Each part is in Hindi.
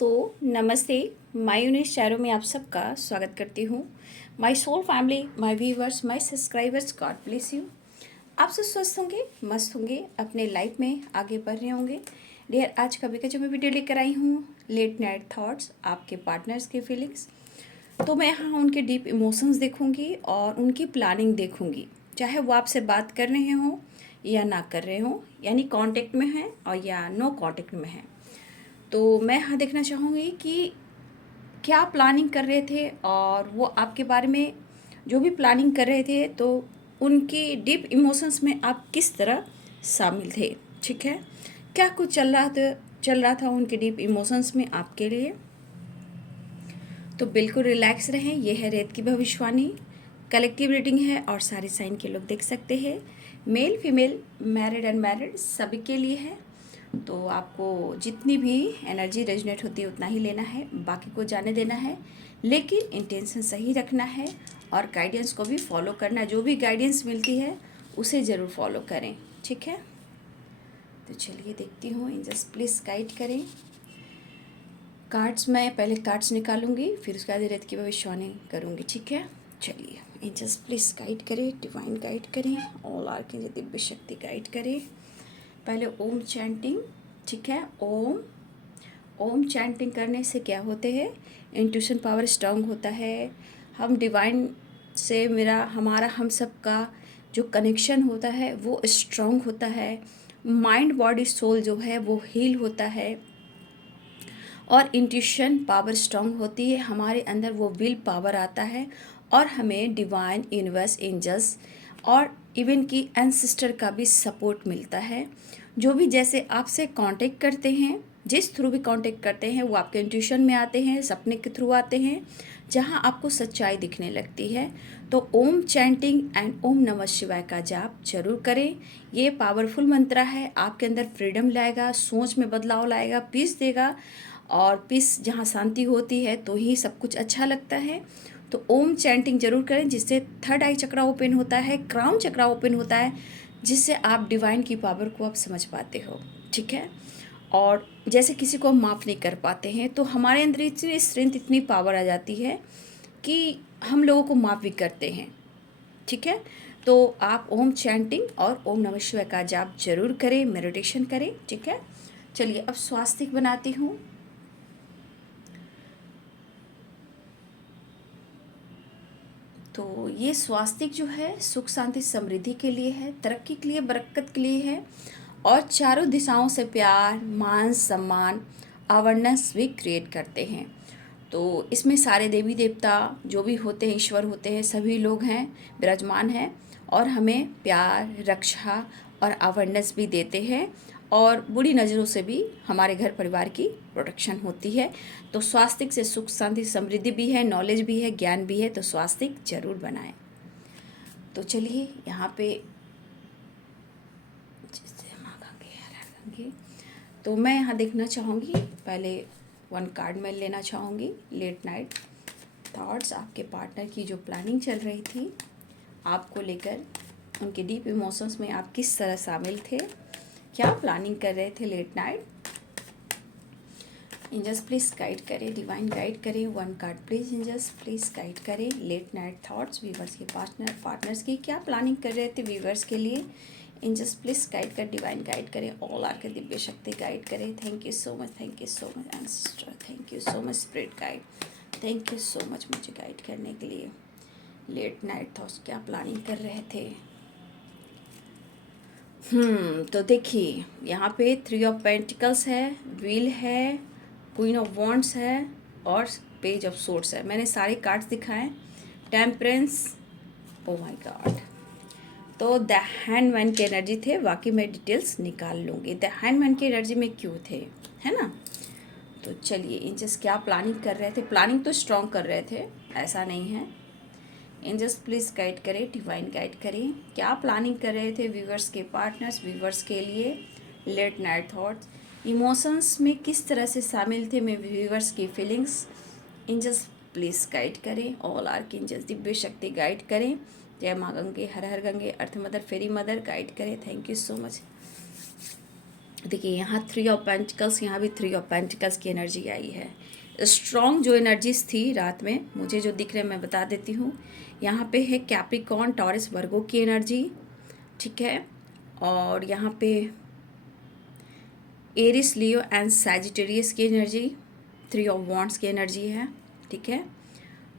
दोस्तों नमस्ते। मायूनेस चैनल में आप सबका स्वागत करती हूँ। My soul family, my viewers, my subscribers, god bless you. आप सब स्वस्थ होंगे, मस्त होंगे, अपने लाइफ में आगे बढ़ रहे होंगे। डियर, आज कभी का जो मैं वीडियो लेकर आई हूँ, लेट नाइट थॉट्स, आपके पार्टनर्स की फीलिंग्स। तो मैं यहाँ उनके डीप इमोशंस देखूँगी और उनकी प्लानिंग देखूँगी, चाहे वो आपसे बात कर रहे हों या ना कर रहे हों, यानी कांटेक्ट में हैं और या नो कांटेक्ट में हैं। तो मैं यहाँ देखना चाहूँगी कि क्या प्लानिंग कर रहे थे और वो आपके बारे में जो भी प्लानिंग कर रहे थे, तो उनकी डीप इमोशंस में आप किस तरह शामिल थे। ठीक है, क्या कुछ चल रहा था उनके डीप इमोशंस में आपके लिए। तो बिल्कुल रिलैक्स रहें। यह है रेत की भविष्यवाणी, कलेक्टिव रीडिंग है और सारे साइन के लोग देख सकते हैं। मेल फीमेल, मैरिड अनमैरिड सभी के लिए है। तो आपको जितनी भी एनर्जी रेजोनेट होती है उतना ही लेना है, बाकी को जाने देना है, लेकिन इंटेंशन सही रखना है और गाइडेंस को भी फॉलो करना है। जो भी गाइडेंस मिलती है उसे ज़रूर फॉलो करें। ठीक है, तो चलिए देखती हूँ। एंजल्स प्लीज़ गाइड करें। कार्ड्स, मैं पहले कार्ड्स निकालूंगी, फिर उसके बाद रेत की भविष्यवाणी करूँगी। ठीक है, चलिए एंजल्स प्लीज़ गाइड करें, डिवाइन गाइड करें, ऑल आर्कएंजल दिव्य शक्ति गाइड करें। पहले ओम चैंटिंग। ठीक है, ओम ओम चैंटिंग करने से क्या होते हैं, इंट्यूशन पावर स्ट्रांग होता है। हम डिवाइन से हमारा हम सब का जो कनेक्शन होता है वो स्ट्रांग होता है। माइंड बॉडी सोल जो है वो हील होता है और इंट्यूशन पावर स्ट्रांग होती है। हमारे अंदर वो विल पावर आता है और हमें डिवाइन, यूनिवर्स, एंजल्स और इवन की एंसेस्टर का भी सपोर्ट मिलता है। जो भी जैसे आपसे कांटेक्ट करते हैं, जिस थ्रू भी कांटेक्ट करते हैं, वो आपके इंट्यूशन में आते हैं, सपने के थ्रू आते हैं, जहां आपको सच्चाई दिखने लगती है। तो ओम चैंटिंग एंड ओम नमः शिवाय का जाप जरूर करें। ये पावरफुल मंत्र है, आपके अंदर फ्रीडम लाएगा, सोच में बदलाव लाएगा, पीस देगा। और पीस, जहाँ शांति होती है तो ही सब कुछ अच्छा लगता है। तो ओम चैंटिंग जरूर करें, जिससे थर्ड आई चक्रा ओपन होता है, क्राउन चक्रा ओपन होता है, जिससे आप डिवाइन की पावर को आप समझ पाते हो। ठीक है, और जैसे किसी को हम माफ़ नहीं कर पाते हैं, तो हमारे अंदर इतनी स्ट्रेंथ, इतनी पावर आ जाती है कि हम लोगों को माफ़ भी करते हैं। ठीक है, तो आप ओम चैंटिंग और ओम नमः शिवाय का जाप जरूर करें, मेडिटेशन करें। ठीक है, चलिए अब स्वास्तिक बनाती हूँ। तो ये स्वास्तिक जो है सुख शांति समृद्धि के लिए है, तरक्की के लिए, बरकत के लिए है और चारों दिशाओं से प्यार, मान सम्मान, अवेयरनेस भी क्रिएट करते हैं। तो इसमें सारे देवी देवता जो भी होते हैं, ईश्वर होते हैं, सभी लोग हैं, विराजमान हैं और हमें प्यार, रक्षा और अवेयरनेस भी देते हैं और बुरी नज़रों से भी हमारे घर परिवार की प्रोटेक्शन होती है। तो स्वास्तिक से सुख शांति समृद्धि भी है, नॉलेज भी है, ज्ञान भी है। तो स्वास्तिक जरूर बनाएं। तो चलिए यहाँ पे तो मैं यहाँ देखना चाहूँगी, पहले वन कार्ड मैं लेना चाहूँगी। लेट नाइट थॉट्स, आपके पार्टनर की जो प्लानिंग चल रही थी आपको लेकर, उनके डीप इमोशंस में आप किस तरह शामिल थे, क्या प्लानिंग कर रहे थे late night. Angels please guide करें, डिवाइन गाइड करें। One card please, angels please guide करें। लेट नाइट थॉट्स, वीवर्स के पार्टनर्स की क्या प्लानिंग कर रहे थे वीवर्स के लिए। एंजल्स प्लीज़ गाइड कर, डिवाइन गाइड करें, ऑल आर के दिव्य शक्ति गाइड करें। Thank you so much, thank you so much ancestor, thank you so much spirit guide, thank you so much मुझे गाइड करने के लिए। लेट नाइट थॉट्स क्या प्लानिंग कर रहे थे। तो देखिए यहाँ पे 3 ऑफ पेंटिकल्स है, व्हील है, क्वीन ऑफ वॉन्ड्स है और पेज ऑफ सोर्ड्स है। मैंने सारे कार्ड्स दिखाए। Temperance, oh my God. तो द हैंडमैन की एनर्जी थे, बाकी मैं डिटेल्स निकाल लूँगी द हैंडमैन की एनर्जी में क्यों थे, है ना। तो चलिए एंजल्स क्या प्लानिंग कर रहे थे। प्लानिंग तो स्ट्रॉन्ग कर रहे थे, ऐसा नहीं है। एंजल्स प्लीज़ गाइड करें, डिवाइन गाइड करें, क्या प्लानिंग कर रहे थे व्यूवर्स के पार्टनर्स, व्यूवर्स के लिए। लेट नाइट थॉट्स, इमोशंस में किस तरह से शामिल थे मैं व्यूवर्स की फीलिंग्स। एंजल्स प्लीज़ गाइड करें, ऑल आर के एंजल्स दिव्य शक्ति गाइड करें। जय माँ गंगे, हर हर गंगे, अर्थ मदर, फेरी मदर गाइड करें। Thank you so much. देखिए यहाँ 3 ऑफ पेंटिकल्स, यहाँ भी 3 ऑफ पेंटिकल्स की एनर्जी आई है। स्ट्रॉन्ग जो एनर्जीज थी रात में मुझे जो दिख रहे हैं मैं बता देती हूँ। यहाँ पे है कैप्रिकॉर्न, टॉरस, वर्गो की एनर्जी, ठीक है। और यहाँ पे एरिस, लियो एंड सैजिटेरियस की एनर्जी, 3 ऑफ वॉन्ड्स की एनर्जी है, ठीक है।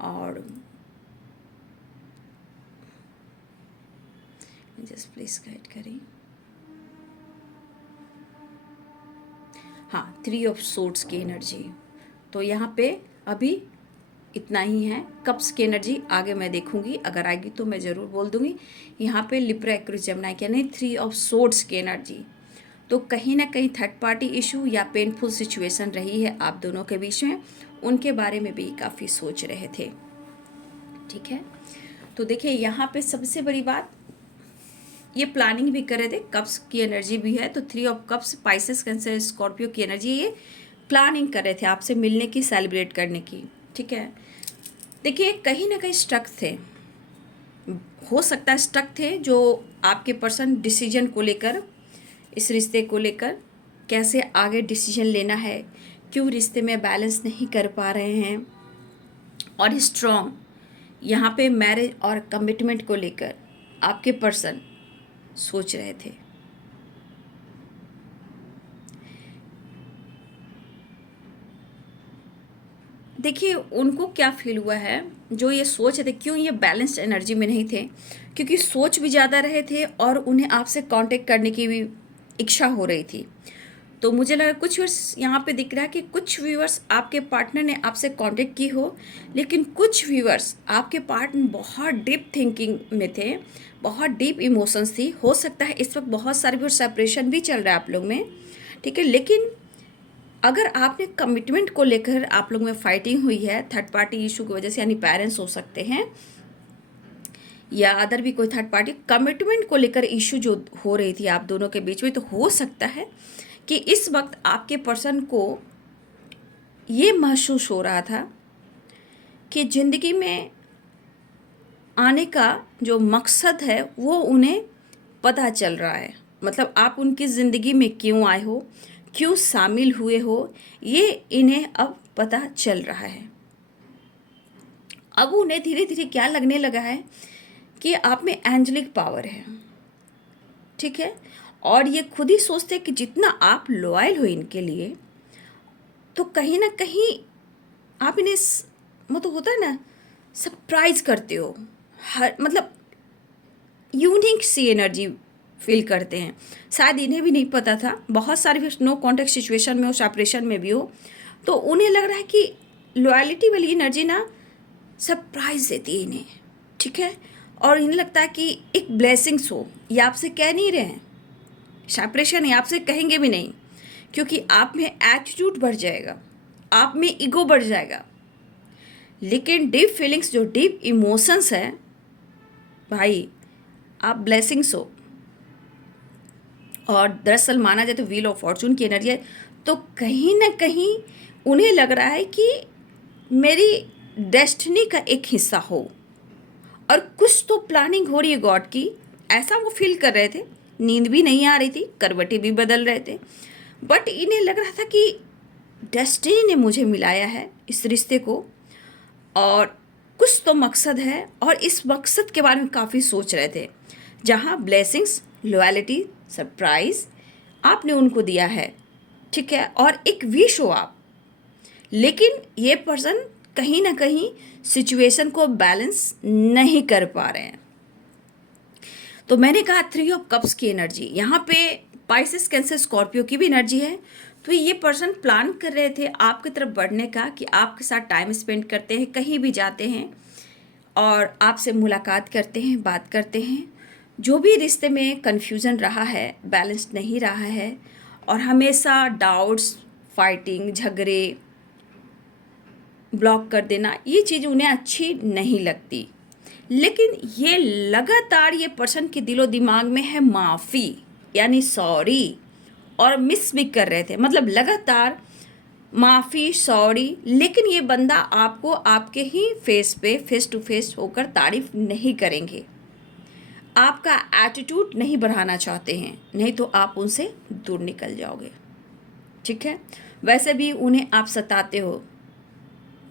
और जस्ट प्लीज गाइड करें। हाँ, 3 ऑफ सोर्ड्स की एनर्जी। तो यहाँ पे अभी इतना ही है। कप्स की एनर्जी आगे मैं देखूंगी, अगर आएगी तो मैं ज़रूर बोल दूंगी। यहाँ पे लिब्रा, एक्वेरियस, जेमिनी की यानी 3 ऑफ सोर्ड्स की एनर्जी। तो कहीं ना कहीं थर्ड पार्टी इशू या पेनफुल सिचुएशन रही है आप दोनों के बीच में, उनके बारे में भी काफ़ी सोच रहे थे, ठीक है। तो देखिए यहाँ पे सबसे बड़ी बात, ये प्लानिंग भी कर रहे थे, कप्स की एनर्जी भी है। तो 3 of cups, Pisces, cancer, Scorpio की एनर्जी, ये प्लानिंग कर रहे थे आपसे मिलने की, सेलिब्रेट करने की, ठीक है। देखिए कहीं ना कहीं स्टक थे, हो सकता है स्टक थे, जो आपके पर्सन डिसीजन को लेकर, इस रिश्ते को लेकर कैसे आगे डिसीजन लेना है, क्यों रिश्ते में बैलेंस नहीं कर पा रहे हैं। और स्ट्रॉन्ग यहाँ पे मैरिज और कमिटमेंट को लेकर आपके पर्सन सोच रहे थे। देखिए उनको क्या फील हुआ है, जो ये सोच रहे थे, क्यों ये बैलेंस्ड एनर्जी में नहीं थे, क्योंकि सोच भी ज़्यादा रहे थे और उन्हें आपसे कांटेक्ट करने की भी इच्छा हो रही थी। तो मुझे लगा कुछ व्यूअर्स यहाँ पे दिख रहा है कि कुछ व्यूअर्स आपके पार्टनर ने आपसे कांटेक्ट की हो, लेकिन कुछ व्यूअर्स आपके पार्टनर बहुत डीप थिंकिंग में थे, बहुत डीप इमोशंस थी। हो सकता है इस वक्त बहुत सारे व्यूअर्स सेपरेशन भी चल रहा है आप लोग में, ठीक है। लेकिन अगर आपने कमिटमेंट को लेकर आप लोग में फाइटिंग हुई है थर्ड पार्टी इशू की वजह से, यानी पेरेंट्स हो सकते हैं या अदर भी कोई थर्ड पार्टी, कमिटमेंट को लेकर इशू जो हो रही थी आप दोनों के बीच में, तो हो सकता है कि इस वक्त आपके पर्सन को ये महसूस हो रहा था कि ज़िंदगी में आने का जो मकसद है वो उन्हें पता चल रहा है। मतलब आप उनकी ज़िंदगी में क्यों आए हो, क्यों शामिल हुए हो, ये इन्हें अब पता चल रहा है। अब उन्हें धीरे धीरे क्या लगने लगा है कि आप में एंजलिक पावर है, ठीक है। और ये खुद ही सोचते हैं कि जितना आप लॉयल हो इनके लिए, तो कहीं ना कहीं आप इन्हें मतलब होता है ना, सरप्राइज करते हो, हर मतलब यूनिक सी एनर्जी फील करते हैं। शायद इन्हें भी नहीं पता था, बहुत सारे नो कॉन्टेक्ट सिचुएशन में हो, सेपरेशन में भी हो, तो उन्हें लग रहा है कि लॉयलिटी वाली एनर्जी ना सरप्राइज देती है इन्हें, ठीक है। और इन्हें लगता है कि एक ब्लेसिंग्स हो, ये आपसे कह नहीं रहे हैं, सेपरेशन है आपसे कहेंगे भी नहीं, क्योंकि आप में एटीट्यूड बढ़ जाएगा, आप में ईगो बढ़ जाएगा। लेकिन डीप फीलिंग्स, जो डीप इमोशंस है भाई, आप ब्लेसिंग्स हो। और दरअसल माना जाए तो व्हील ऑफ फॉर्चून की एनर्जी है। तो कहीं ना कहीं उन्हें लग रहा है कि मेरी डेस्टिनी का एक हिस्सा हो, और कुछ तो प्लानिंग हो रही है गॉड की, ऐसा वो फील कर रहे थे। नींद भी नहीं आ रही थी, करवटें भी बदल रहे थे, बट इन्हें लग रहा था कि डेस्टिनी ने मुझे मिलाया है इस रिश्ते को, और कुछ तो मकसद है, और इस मकसद के बारे में काफ़ी सोच रहे थे। जहाँ ब्लेसिंग्स, लॉयलिटी, सरप्राइज आपने उनको दिया है, ठीक है, और एक विश हो आप। लेकिन ये पर्सन कहीं ना कहीं सिचुएशन को बैलेंस नहीं कर पा रहे हैं। तो मैंने कहा 3 ऑफ कप्स की एनर्जी, यहाँ पे पाइसेस, कैंसर, स्कॉर्पियो की भी एनर्जी है। तो ये पर्सन प्लान कर रहे थे आपकी तरफ बढ़ने का, कि आपके साथ टाइम स्पेंड करते हैं, कहीं भी जाते हैं और आपसे मुलाकात करते हैं, बात करते हैं। जो भी रिश्ते में कन्फ्यूज़न रहा है, बैलेंस नहीं रहा है, और हमेशा डाउट्स, फाइटिंग, झगड़े, ब्लॉक कर देना, ये चीज़ उन्हें अच्छी नहीं लगती। लेकिन ये लगातार ये पर्सन के दिलो दिमाग में है माफ़ी, यानी सॉरी, और मिस भी कर रहे थे, मतलब लगातार माफ़ी, सॉरी। लेकिन ये बंदा आपको आपके ही फेस पे, फेस टू फेस होकर तारीफ नहीं करेंगे। आपका एटीट्यूड नहीं बढ़ाना चाहते हैं, नहीं तो आप उनसे दूर निकल जाओगे। ठीक है, वैसे भी उन्हें आप सताते हो।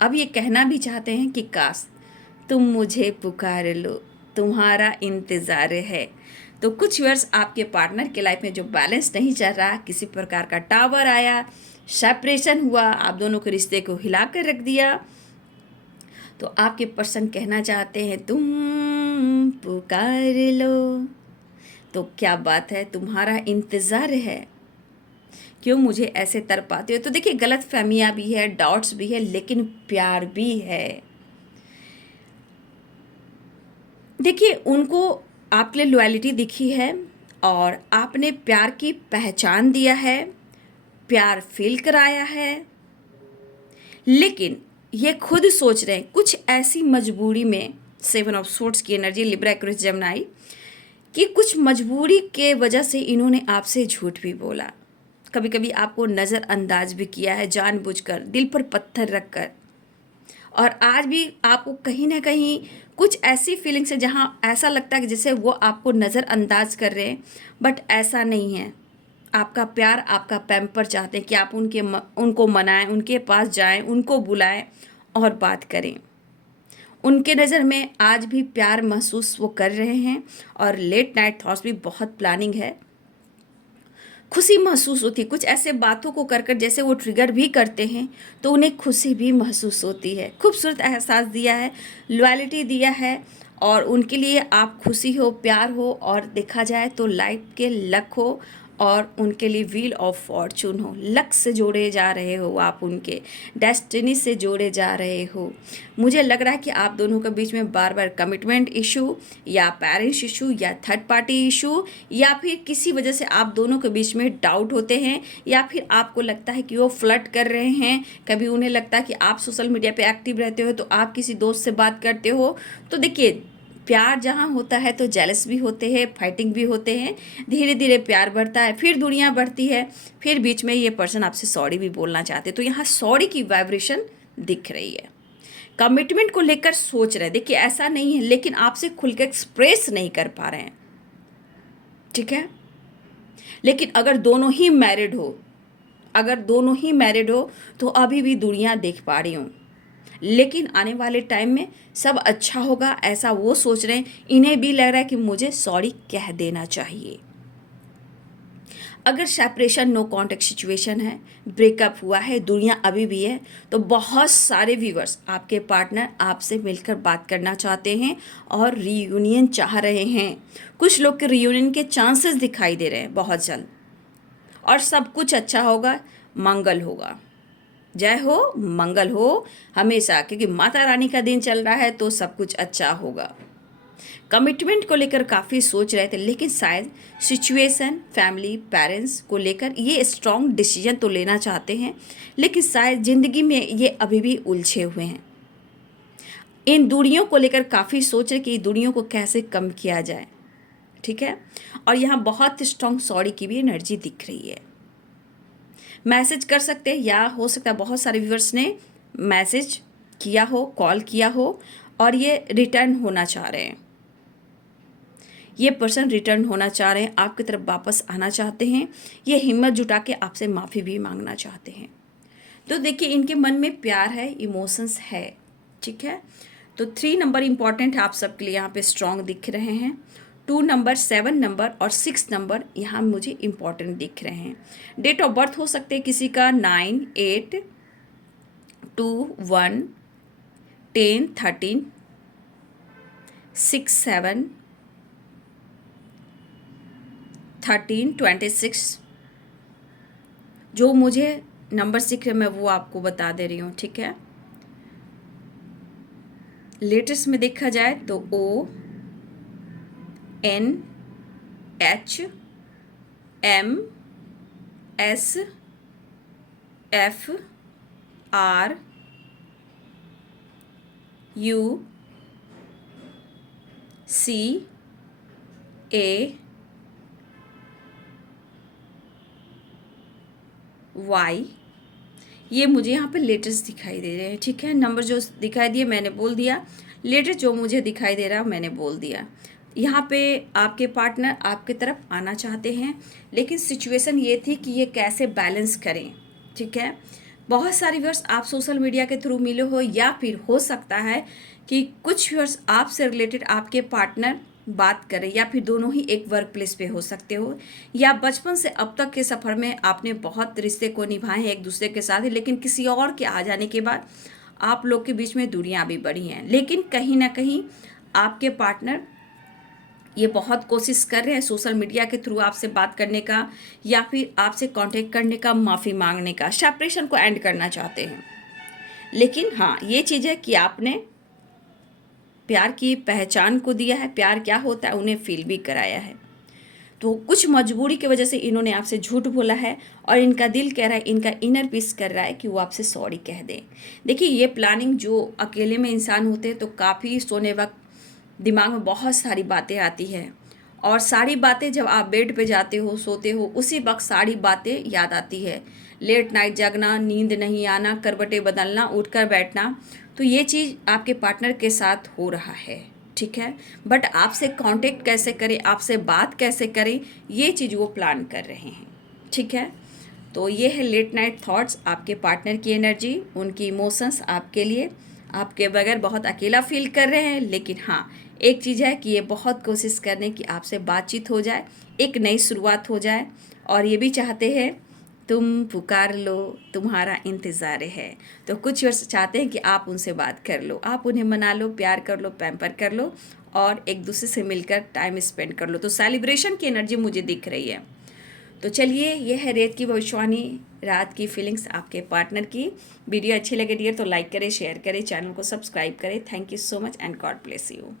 अब ये कहना भी चाहते हैं कि काश तुम मुझे पुकार लो, तुम्हारा इंतज़ार है। तो कुछ वर्ष आपके पार्टनर के लाइफ में जो बैलेंस नहीं चल रहा, किसी प्रकार का टावर आया, सेपरेशन हुआ, आप दोनों के रिश्ते को हिला कर रख दिया, तो आपके पर्सन कहना चाहते हैं तुम पुकार लो। तो क्या बात है, तुम्हारा इंतज़ार है, क्यों मुझे ऐसे तड़पाते हो। तो देखिए, गलत फहमियाँ भी है, डाउट्स भी है, लेकिन प्यार भी है। देखिए, उनको आपके लिए लॉयल्टी दिखी है और आपने प्यार की पहचान दिया है, प्यार फील कराया है, लेकिन ये खुद सोच रहे हैं कुछ ऐसी मजबूरी में, 7 ऑफ सोर्ड्स की एनर्जी, लिब्रा, एक्वेरियस, जेमिनी, कि कुछ मजबूरी के वजह से इन्होंने आपसे झूठ भी बोला, कभी कभी आपको नज़रअंदाज भी किया है जानबूझकर, दिल पर पत्थर रखकर। और आज भी आपको कहीं ना कहीं कुछ ऐसी फीलिंग्स है जहाँ ऐसा लगता है कि जैसे वो आपको नज़रअंदाज कर रहे हैं, बट ऐसा नहीं है। आपका प्यार, आपका पैम्पर चाहते हैं कि आप उनको मनाएं, उनके पास जाएं, उनको बुलाएं और बात करें। उनके नज़र में आज भी प्यार महसूस वो कर रहे हैं और लेट नाइट थॉट्स भी बहुत प्लानिंग है। खुशी महसूस होती है कुछ ऐसे बातों को कर कर, जैसे वो ट्रिगर भी करते हैं तो उन्हें खुशी भी महसूस होती है। खूबसूरत एहसास दिया है, लॉयल्टी दिया है, और उनके लिए आप खुशी हो, प्यार हो, और देखा जाए तो लाइफ के लक हो, और उनके लिए व्हील ऑफ फॉर्चून हो। लक से जोड़े जा रहे हो आप, उनके डेस्टिनी से जोड़े जा रहे हो। मुझे लग रहा है कि आप दोनों के बीच में बार बार कमिटमेंट इशू, या पेरेंट्स इशू, या थर्ड पार्टी इशू, या फिर किसी वजह से आप दोनों के बीच में डाउट होते हैं, या फिर आपको लगता है कि वो फ्लर्ट कर रहे हैं। कभी उन्हें लगता है कि आप सोशल मीडिया पे एक्टिव रहते हो तो आप किसी दोस्त से बात करते हो। तो देखिए, प्यार जहाँ होता है तो जेलस भी होते हैं, फाइटिंग भी होते हैं। धीरे धीरे प्यार बढ़ता है, फिर दुनिया बढ़ती है, फिर बीच में ये पर्सन आपसे सॉरी भी बोलना चाहते हैं। तो यहाँ सॉरी की वाइब्रेशन दिख रही है। कमिटमेंट को लेकर सोच रहे हैं, देखिए ऐसा नहीं है, लेकिन आपसे खुल के एक्सप्रेस नहीं कर पा रहे हैं। ठीक है, लेकिन अगर दोनों ही मैरिड हो, तो अभी भी दुनिया देख पा रही हूँ, लेकिन आने वाले टाइम में सब अच्छा होगा, ऐसा वो सोच रहे हैं। इन्हें भी लग रहा है कि मुझे सॉरी कह देना चाहिए। अगर सेपरेशन, नो कॉन्टेक्ट सिचुएशन है, ब्रेकअप हुआ है, दुनिया अभी भी है, तो बहुत सारे व्यूवर्स, आपके पार्टनर आपसे मिलकर बात करना चाहते हैं और रीयूनियन चाह रहे हैं। कुछ लोग के रीयूनियन के चांसेस दिखाई दे रहे हैं बहुत जल्द, और सब कुछ अच्छा होगा, मंगल होगा। जय हो, मंगल हो हमेशा, क्योंकि माता रानी का दिन चल रहा है तो सब कुछ अच्छा होगा। कमिटमेंट को लेकर काफ़ी सोच रहे थे, लेकिन शायद सिचुएशन, फैमिली, पेरेंट्स को लेकर ये स्ट्रॉन्ग डिसीजन तो लेना चाहते हैं, लेकिन शायद ज़िंदगी में ये अभी भी उलझे हुए हैं। इन दूरियों को लेकर काफ़ी सोच रहे कि दूरियों को कैसे कम किया जाए। ठीक है, और यहाँ बहुत स्ट्रॉन्ग सॉरी की भी एनर्जी दिख रही है। मैसेज कर सकते हैं, या हो सकता है बहुत सारे व्यूअर्स ने मैसेज किया हो, कॉल किया हो, और ये रिटर्न होना चाह रहे हैं। ये पर्सन रिटर्न होना चाह रहे हैं, आपकी तरफ वापस आना चाहते हैं। ये हिम्मत जुटा के आपसे माफ़ी भी मांगना चाहते हैं। तो देखिए, इनके मन में प्यार है, इमोशंस है। ठीक है, तो 3 नंबर इंपॉर्टेंट है आप सबके लिए, यहाँ पे स्ट्रॉन्ग दिख रहे हैं। 2 नंबर, 7 नंबर और 6 नंबर यहाँ मुझे इम्पॉर्टेंट दिख रहे हैं। डेट ऑफ बर्थ हो सकते हैं किसी का 9, 8, 2, 1, 10, 13, 6, 7, 13, 26। जो मुझे नंबर दिख रहे मैं वो आपको बता दे रही हूँ। ठीक है, लेटेस्ट में देखा जाए तो O, N, H, M, S, F, R, U, C, A, Y, ये मुझे यहाँ पे लेटेस्ट दिखाई दे रहे हैं। ठीक है, नंबर जो दिखाई दिए मैंने बोल दिया, लेटेस्ट जो मुझे दिखाई दे रहा मैंने बोल दिया। यहाँ पे आपके पार्टनर आपकी तरफ आना चाहते हैं, लेकिन सिचुएशन ये थी कि ये कैसे बैलेंस करें। ठीक है, बहुत सारे व्यूअर्स आप सोशल मीडिया के थ्रू मिले हो, या फिर हो सकता है कि कुछ व्यूअर्स आपसे रिलेटेड आपके पार्टनर बात करें, या फिर दोनों ही एक वर्क प्लेस पे हो सकते हो, या बचपन से अब तक के सफ़र में आपने बहुत रिश्ते को निभाए हैं एक दूसरे के साथ, लेकिन किसी और के आ जाने के बाद आप लोग के बीच में दूरियां भी बढ़ी हैं। लेकिन कहीं ना कहीं आपके पार्टनर ये बहुत कोशिश कर रहे हैं सोशल मीडिया के थ्रू आपसे बात करने का, या फिर आपसे कांटेक्ट करने का, माफ़ी मांगने का, सेपरेशन को एंड करना चाहते हैं। लेकिन हाँ, ये चीज़ है कि आपने प्यार की पहचान को दिया है, प्यार क्या होता है उन्हें फील भी कराया है। तो कुछ मजबूरी की वजह से इन्होंने आपसे झूठ बोला है, और इनका दिल कह रहा है, इनका इनर पीस कर रहा है कि वो आपसे सॉरी कह दें। देखिए, ये प्लानिंग जो अकेले में इंसान होते हैं तो काफ़ी सोने वक्त दिमाग में बहुत सारी बातें आती हैं, और सारी बातें जब आप बेड पे जाते हो, सोते हो, उसी वक्त सारी बातें याद आती है। लेट नाइट जागना, नींद नहीं आना, करवटें बदलना, उठकर बैठना, तो ये चीज़ आपके पार्टनर के साथ हो रहा है। ठीक है, बट आपसे कांटेक्ट कैसे करें, आपसे बात कैसे करें, ये चीज़ वो प्लान कर रहे हैं। ठीक है, तो ये है लेट नाइट थॉट्स, आपके पार्टनर की एनर्जी, उनकी इमोशंस आपके लिए, आपके बगैर बहुत अकेला फील कर रहे हैं। लेकिन हाँ, एक चीज़ है कि ये बहुत कोशिश कर रहे हैं कि आपसे बातचीत हो जाए, एक नई शुरुआत हो जाए, और ये भी चाहते हैं तुम पुकार लो, तुम्हारा इंतज़ार है। तो कुछ वर्ष चाहते हैं कि आप उनसे बात कर लो, आप उन्हें मना लो, प्यार कर लो, पैम्पर कर लो, और एक दूसरे से मिलकर टाइम स्पेंड कर लो। तो सेलिब्रेशन की एनर्जी मुझे दिख रही है। तो चलिए, यह है रेत की भविष्यवाणी, रात की फीलिंग्स आपके पार्टनर की। वीडियो अच्छी लगे डियर तो लाइक करें, शेयर करें, चैनल को सब्सक्राइब करें। Thank you so much and God bless you.